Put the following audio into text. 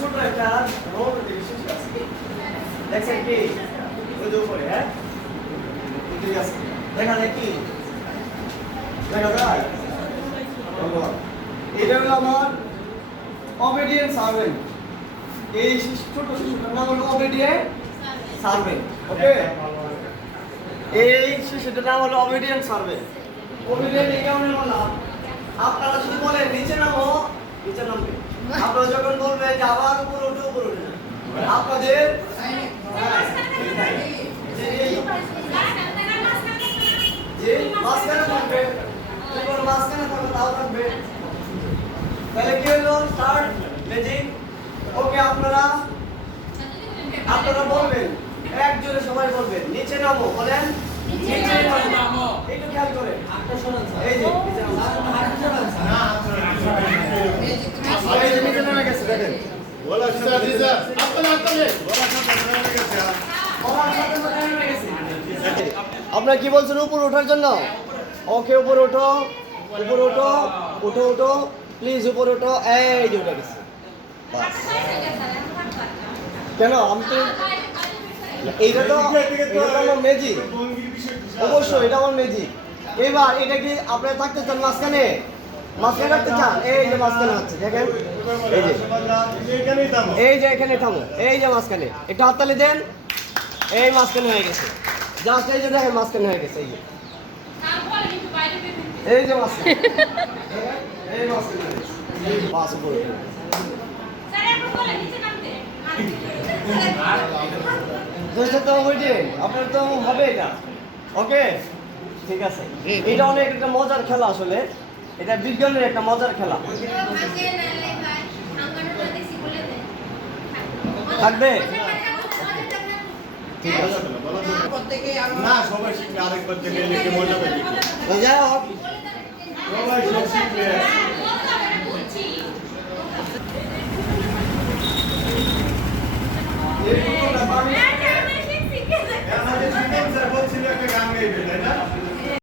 ছোট একটা হোমিওপ্যাথি থেকে শিশু আছে। দেখছেন কি? ওই যে উপরে হ্যাঁ? ঠিক আছে। দেখা যায় কি? দেখা যায়। এটা হলো আমার অবিডিয়েন্ট সার্ভেন্ট এই ছোট শিশুটার নাম হলো অবিডিয়েন্ট সার্ভেন্ট ওকে এই শিশুটার নাম হলো অবিডিয়েন্ট সার্ভেন্ট অবিডিয়েন্ট এই কারণে বললাম আপনারা শুধু বলেন নিচে নামো নিচে নামবে আপনারা যখন বলবেন যে, আবার উপরে উঠে উপরে উঠে আপনাদের যে মাঝখানে থাকবে যখন মাঝখানে থাকবে, তাও থাকবে। তাহলে কি হলো? স্টার্ট ম্যাজিক ওকে, আপনারা আপনারা বলবেন এক বলবেন নিচে নামো বলেন। নিচে নামো। একটু খেয়াল করে এই যে নিচে নামো। এই যে নিচে নেমে গেছে দেখেন। আমার সাথে সাথে নেমে গেছে। আপনারা কি বলছেন উপর ওঠার জন্য? ওকে উপর ওঠো। উপর ওঠো। উঠো উঠো প্লিজ উপর ওঠো। এই যে উঠে গেছে। কেন? আমি তো এইটা তো এটা তো আমার ম্যাজিক অবশ্যই এটা আমার ম্যাজিক এবার এটা কি আপনারা থাকতে চান মাঝখানে? মাঝখানে রাখতে চান? এই যে মাঝখানে হচ্ছে দেখেন। এই যে। এই যে এখানে থামো। এই যে মাঝখানে। একটু হাততালি দেন। এই মাঝখানে হয়ে গেছে। জাস্ট এই যে দেখেন মাঝখানে হয়ে গেছে এই যে। এই যে মাঝখানে। এই মাঝখানে। বাস উপরে উঠে গেছে। বুঝতে তো বুঝলেন আপনার তো হবে এটা ওকে ঠিক আছে। এটা অনেক একটা মজার খেলা আসলে। এটা বিজ্ঞানের একটা মজার খেলা। থাকবে? না সবাই শিখবে আরেকবার থেকে লিখে মজা পাবে যাই হোক। সবাই সব শিখবে।